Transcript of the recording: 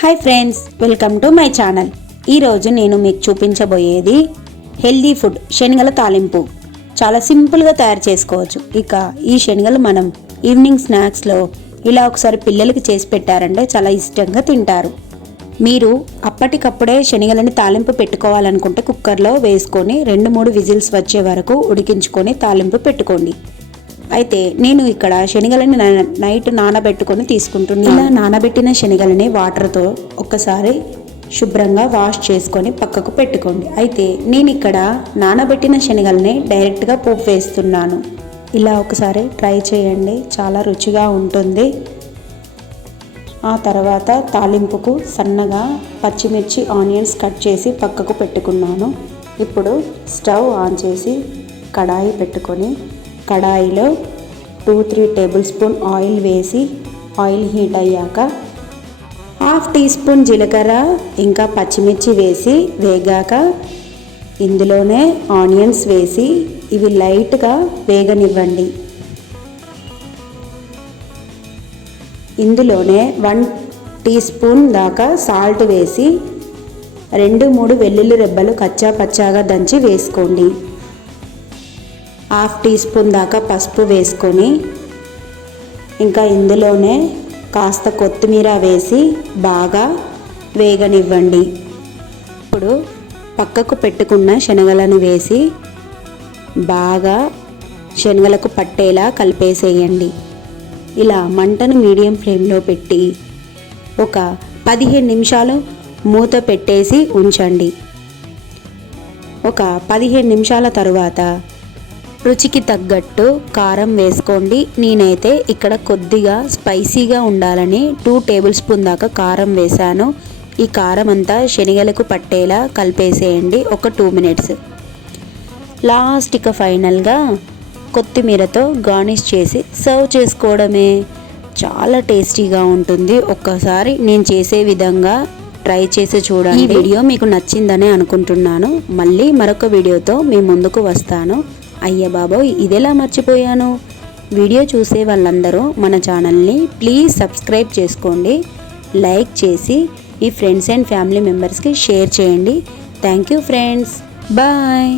Hi friends, welcome to my channel. ఈరోజు నేను మీకు చూపించబోయేది హెల్దీ ఫుడ్ శనగల తాలింపు. చాలా సింపుల్గా తయారు చేసుకోవచ్చు. ఇక ఈ శనగలు మనం ఈవినింగ్ స్నాక్స్లో ఇలా ఒకసారి పిల్లలకి చేసి పెట్టారంటే చాలా ఇష్టంగా తింటారు. మీరు అప్పటికప్పుడే శనగలని తాలింపు పెట్టుకోవాలనుకుంటే కుక్కర్లో వేసుకొని 2-3 విజిల్స్ వచ్చే వరకు ఉడికించుకొని తాలింపు పెట్టుకోండి. అయితే నేను ఇక్కడ శనగలని నైట్ నానబెట్టుకొని తీసుకుంటున్నాను. ఇలా నానబెట్టిన శనగలని వాటర్తో ఒక్కసారి శుభ్రంగా వాష్ చేసుకొని పక్కకు పెట్టుకోండి. అయితే నేను ఇక్కడ నానబెట్టిన శనగలని డైరెక్ట్గా పోపు వేస్తున్నాను. ఇలా ఒకసారి ట్రై చేయండి, చాలా రుచిగా ఉంటుంది. ఆ తర్వాత తాలింపుకు సన్నగా పచ్చిమిర్చి, ఆనియన్స్ కట్ చేసి పక్కకు పెట్టుకున్నాను. ఇప్పుడు స్టవ్ ఆన్ చేసి కడాయి పెట్టుకొని కడాయిలో 2-3 టేబుల్ స్పూన్ ఆయిల్ వేసి ఆయిల్ హీట్ అయ్యాక 1/2 టీ స్పూన్ జీలకర్ర ఇంకా పచ్చిమిర్చి వేసి వేగాక ఇందులోనే ఆనియన్స్ వేసి ఇవి లైట్గా వేగనివ్వండి. ఇందులోనే 1 టీ స్పూన్ దాకా సాల్ట్ వేసి 2-3 వెల్లుల్లి రెబ్బలు కచ్చా పచ్చాగా దంచి వేసుకోండి. 1/2 టీ స్పూన్ దాకా పసుపు వేసుకొని ఇంకా ఇందులోనే కాస్త కొత్తిమీర వేసి బాగా వేగనివ్వండి. ఇప్పుడు పక్కకు పెట్టుకున్న శనగలను వేసి బాగా శనగలకు పట్టేలా కలిపేసేయండి. ఇలా మంటను మీడియం ఫ్లేమ్లో పెట్టి ఒక 15 నిమిషాలు మూత పెట్టేసి ఉంచండి. ఒక 15 నిమిషాల తరువాత రుచికి తగ్గట్టు కారం వేసుకోండి. నేనైతే ఇక్కడ కొద్దిగా స్పైసీగా ఉండాలని 2 టేబుల్ స్పూన్ దాకా కారం వేశాను. ఈ కారం అంతా శనగలకు పట్టేలా కలిపేసేయండి ఒక 2 మినిట్స్. లాస్ట్ ఇక ఫైనల్గా కొత్తిమీరతో గార్నిష్ చేసి సర్వ్ చేసుకోవడమే. చాలా టేస్టీగా ఉంటుంది. ఒక్కసారి నేను చేసే విధంగా ట్రై చేసి చూడండి. ఈ వీడియో మీకు నచ్చిందనే అనుకుంటున్నాను. మళ్ళీ మరొక వీడియోతో మీ ముందుకు వస్తాను. అయ్య బాబోయ్, ఇదెలా మర్చిపోయాను. వీడియో చూసే వాళ్ళందరూ మన ఛానల్ని ప్లీజ్ సబ్స్క్రైబ్ చేసుకోండి, లైక్ చేసి మీ ఫ్రెండ్స్ అండ్ ఫ్యామిలీ మెంబర్స్కి షేర్ చేయండి. Thank you friends, bye.